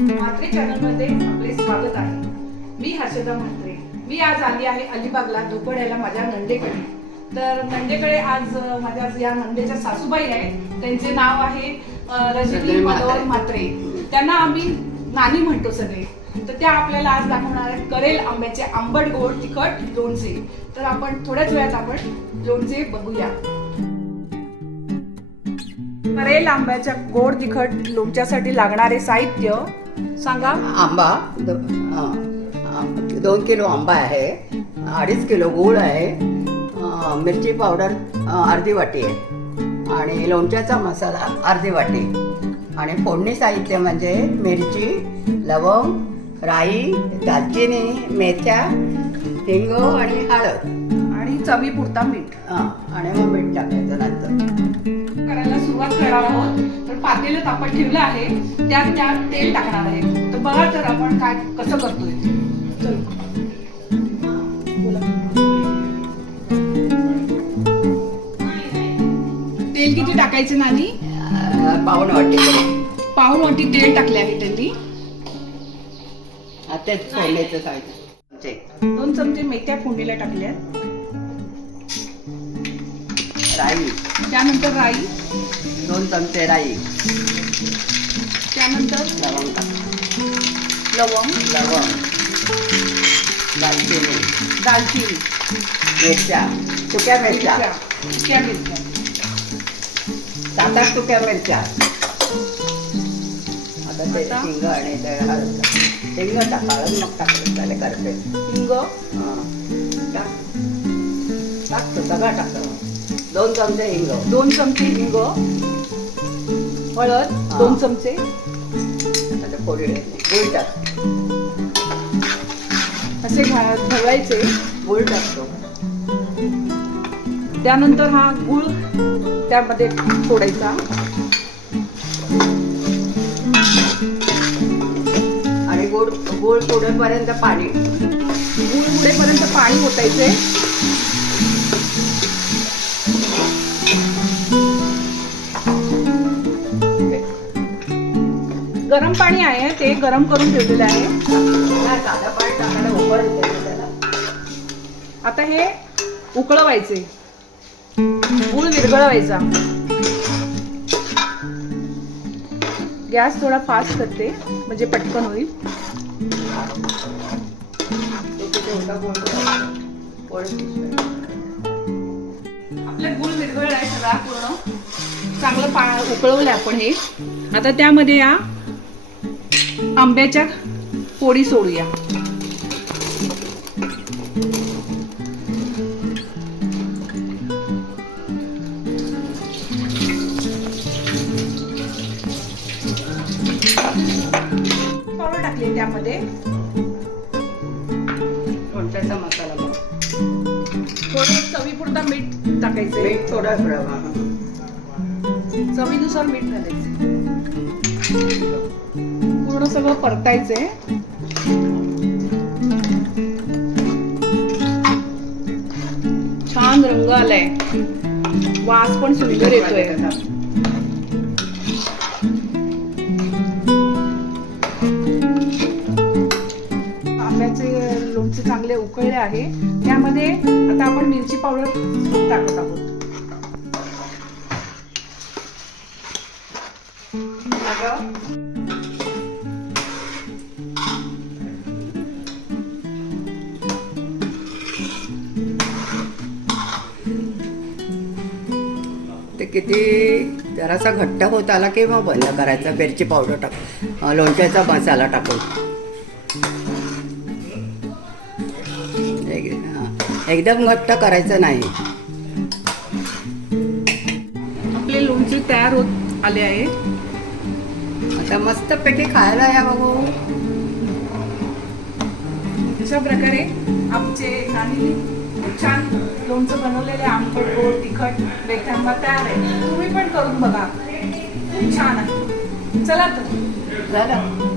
म्हात्रे चॅनलमध्ये आपले स्वागत आहे. मी हर्षदा म्हात्रे. मी आज आली आहे अलिबागला धोपड्याला माझ्या नंदेकडे. तर नंदेकडे आज माझ्या या नंदेच्या सासूबाई आहेत. त्यांचे नाव आहे रजनी. मनोहर म्हात्रे. त्यांना आम्ही नानी म्हणतो सगळे. तर त्या आपल्याला आज दाखवणार आहेत करेल आंब्याचे आंबट गोड तिखट लोणचे. तर आपण थोड्याच वेळात आपण लोणचे बघूया. करेल आंब्याच्या गोड तिखट लोणच्यासाठी लागणारे साहित्य सांगा. आंबा दो- अं, आं- दोन किलो आंबा आहे अडीच किलो गूळ आहे मिरची पावडर अर्धी वाटी आहे. आणि लोणच्याचा मसाला अर्धी वाटी. आणि फोडणी साहित्य म्हणजे मिरची लवंग राई दालचिनी मेथ्या हिंग आणि हळद. आणि चवीपुरता मीठ. अं, आणि पातेलं तापत ठेवलं आहे त्यात त्यात तेल टाकणार आहे. तर बघा तर आपण काय कसं करतोय. तेल किती टाकायचे नानी? अं, पाऊण वाटी. पाऊण वाटी तेल टाकले आहे त्यांनी. फोडणीचं साहित्य दोन चमचे मेथ्या फोडणीला टाकल्या राई. त्यानंतर राई. दोन चमचे राई. त्यानंतर लवंग. लवंग. लवंग. दालचिनी. दालचिनी. मिरच्या. सुक्या मिरच्या. सुक्या. मिरच्या. सात आठ सुक्या मिरच्या. आता ते आता? हिंग आणि ते हळद. टाक. हिंग टाक हळद मग टाकलं त्याला करते. हिंग हां. टाक. टाक तू सगळं टाकलं दोन चमचे हिंग. दोन चमचे हिंग. हळद. दोन चमचे. आता फोडी गुळ टाक. असे घा- घालायचे गुळ टाकतो. त्यानंतर हा गुळ त्यामध्ये सोडायचा आणि गुळ गुळ पुढेपर्यंत पाणी. गुळ उडेपर्यंत पाणी ओतायचे. गरम पाणी आहे ते गरम करून ठेवलेलं आहे. उकळ आता हे उकळवायचे. गुळ विरघळवायचा. गॅस थोडा फास्ट करते म्हणजे पटकन होईल. आपलं गुळ विरघळला आहे सगळा पूर्ण. चांगलं पा उकळवलं आपण हे. आता त्यामध्ये या आंब्याच्या पोळी सोडूया टाकली त्यामध्ये लोणच्याचा मसाला. थोडं चवीपुरता मीठ टाकायचं मीठ थोडं थोडं. चवीनुसार मीठ घालायचं पूर्ण सगळं परतायचंय. छान रंग आलाय. वास पण सुंदर येतोय. आंब्याचे लोणचे चांगले उकळले आहे. त्यामध्ये आता आपण मिरची पावडर टाकत आहोत. ते किती जरासा घट्ट होत आला की मग बंद करायचा मिरची पावडर टाक लोणच्याचा मसाला टाकून. एक- हा. एकदम घट्ट करायचं नाही. आपले लोणचे तयार होत आले आहे. आता मस्तपैकी खायला या बघू. अशा प्रकारे आमचे छान लोणचं बनवलेले आंबट गोड तिखट बेथांबा तयार आहे. तुम्ही पण करून बघा. खूप छान आहे. चला तर. झालं